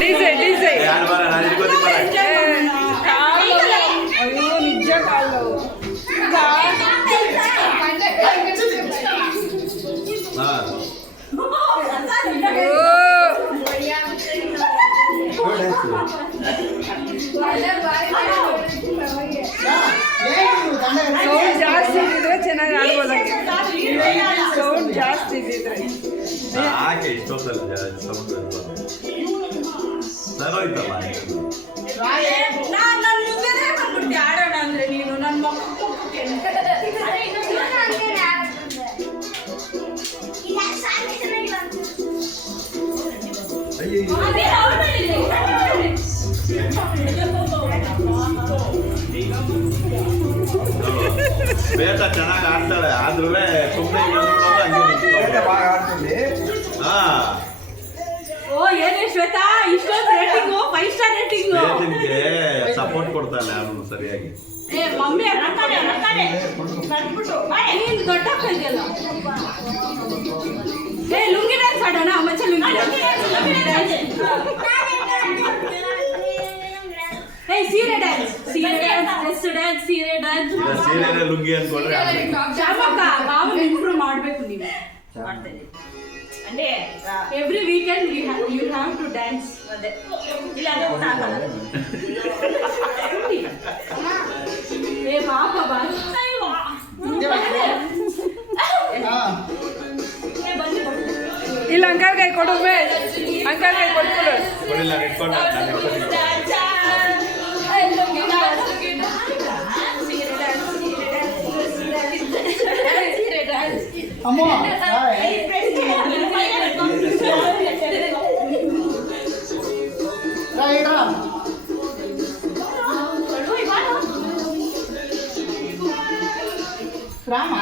DJ DJ ಅಯ್ಯೋ ನಿಜ ಕಾಲು sound ಜಾಸ್ತಿ ಇದ್ದಿದ್ರೆ ಚೆನ್ನಾಗಿ ಆಡ್ಬೋದಾಗಿ ಸೌಂಡ್ ಜಾಸ್ತಿ ಇದ್ದಿದ್ರೆ ಯಾಕೆ ಇಷ್ಟೊತ್ತಲ್ಲಿ ಸೌಂಡ್ ಸರೋಯ್ತಲ್ಲ ಆಡೋಣ ಅಂದ್ರೆ ನೀನು ನನ್ನ ಮಕ್ಕಳು ಬೇಟ ಚೆನ್ನಾಗಿ ಆಡ್ತಾಳೆ ಆದ್ರೂ ಸುಮ್ಮನೆ ಹಾ ಓ ಏನೇ ಶ್ವೇತಾ ಇಷ್ಟೊಂದು ರೇಟಿಂಗು 5 ಸ್ಟಾರ್ ರೇಟಿಂಗು ನಿಮ್ಗೆ ಸಪೋರ್ಟ್ ಕೊಡ್ತಾಳೆ ಅವನು ಸರಿಯಾಗಿ ಏ ಮಮ್ಮಿ ಅನ್ನಕಡೆ ಕಟ್ಬಿಟ್ಟು ನೀನು ದೊಡ್ಡಪ್ಪ ಇದೆಯಲ್ಲ ಏ ಲುಂಗಿ ಡ್ಯಾನ್ಸ್ ಆಡೋಣ ಮಚ್ಚ ಲುಂಗಿ ಡ್ಯಾನ್ಸ್ ಏ ಸೀರೆ ಡ್ಯಾನ್ಸ್ ಡ್ರೆಸ್ ಸೀರೆ ಡ್ಯಾನ್ಸ್ ಸೀರೆ ಲುಂಗಿ ಅನ್ಕೊಂಡ್ರೆ ಶಾಮಕ್ಕ ಬಾವು ಇಂಪ್ರೂವ್ ಮಾಡಬೇಕು ನೀವು ಮಾಡ್ತೇನೆ ಅಂದ್ರೆ every weekend you have to dance ಅದೇ ಇಲ್ಲ ಏ ಪಾಪ ಬಾ ಇಲ್ಲ ಅಂಕಲ್ ಕೈ ಕೊಡು ಅಂಕಲ್ ಕೈ ಕೊಟ್ಬಿಡು ಕೊಡಿಲ್ಲ ಇಟ್ಕೊಂಡು ರಾಮ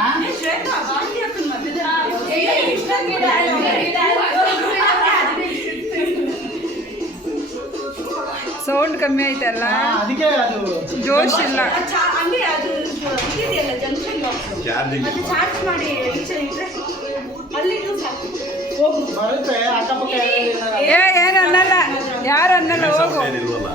ಸೌಂಡ್ ಕಮ್ಮಿ ಐತಲ್ಲ ಜೋಶ್ ಇಲ್ಲ ಚಾರ್ಜ್ ಮಾಡಿ ಏನು ಅನ್ನಲ್ಲ ಯಾರು ಅನ್ನಲ್ಲ ಹೋಗು ಇಲ್ವಲ್ಲ